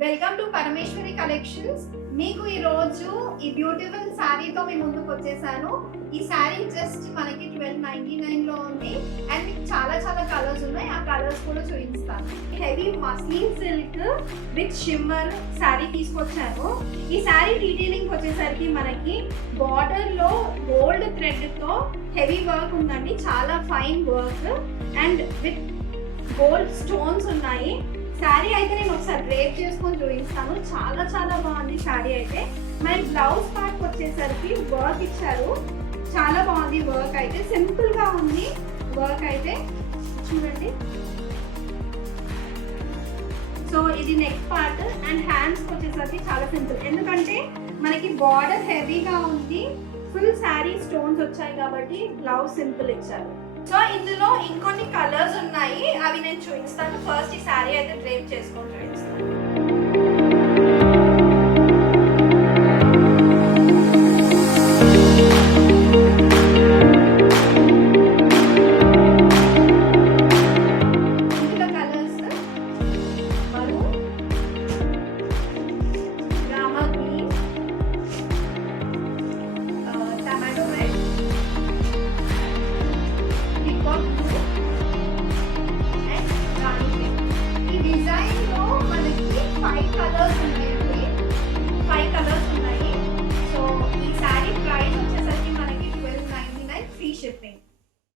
Welcome to Parameshwari collections. మీకు ఈ రోజు ఈ బ్యూటిఫుల్ శారీతో మీ ముందుకు వచ్చేసాను. ఈ శారీ జస్ట్ మనకి 1299 లో ఉంది అండ్ మీకు చాలా చాలా కలర్స్ ఉన్నాయి. ఆ కలర్స్ కూడా చూపిస్తాను. Heavy muslin silk with shimmer sari తీసుకొచ్చాను. ఈ శారీ డీటెయిలింగ్ వచ్చేసరికి మనకి బార్డర్ లో గోల్డ్ థ్రెడ్ తో హెవీ వర్క్ ఉందండి. చాలా fine work and with gold stones ఉన్నాయి. శారీ అయితే నేను ఒకసారి డ్రేప్ చేసుకొని చూపిస్తాను. చాలా చాలా బాగుంది శారీ అయితే. మరి బ్లౌజ్ పార్ట్ వచ్చేసరికి వర్క్ ఇచ్చారు. చాలా బాగుంది వర్క్ అయితే. సింపుల్ గా ఉంది వర్క్ అయితే, చూడండి. సో ఇది నెక్ పార్ట్ అండ్ హ్యాండ్స్ వచ్చేసరికి చాలా సింపుల్, ఎందుకంటే మనకి బార్డర్ హెవీగా ఉంది. ఫుల్ శారీ స్టోన్స్ వచ్చాయి కాబట్టి బ్లౌజ్ సింపుల్ ఇచ్చారు. సో ఇందులో ఇంకొన్ని కలర్స్ ఉన్నాయి, అవి నేను చూపిస్తాను. ఫస్ట్ ఈ శారీ అయితే డ్రేప్ చేసుకొని చూపిస్తాను. ఇందులో colours maroon, Rama green, tomato red, ఈ డిజైన్ లో మనకి 5 కలర్స్ ఉన్నాయండి. 5 కలర్స్ ఉన్నాయి. సో ఈ శారీ ప్రైస్ వచ్చేసరికి మనకి 1299 ఫ్రీ షిప్పింగ్.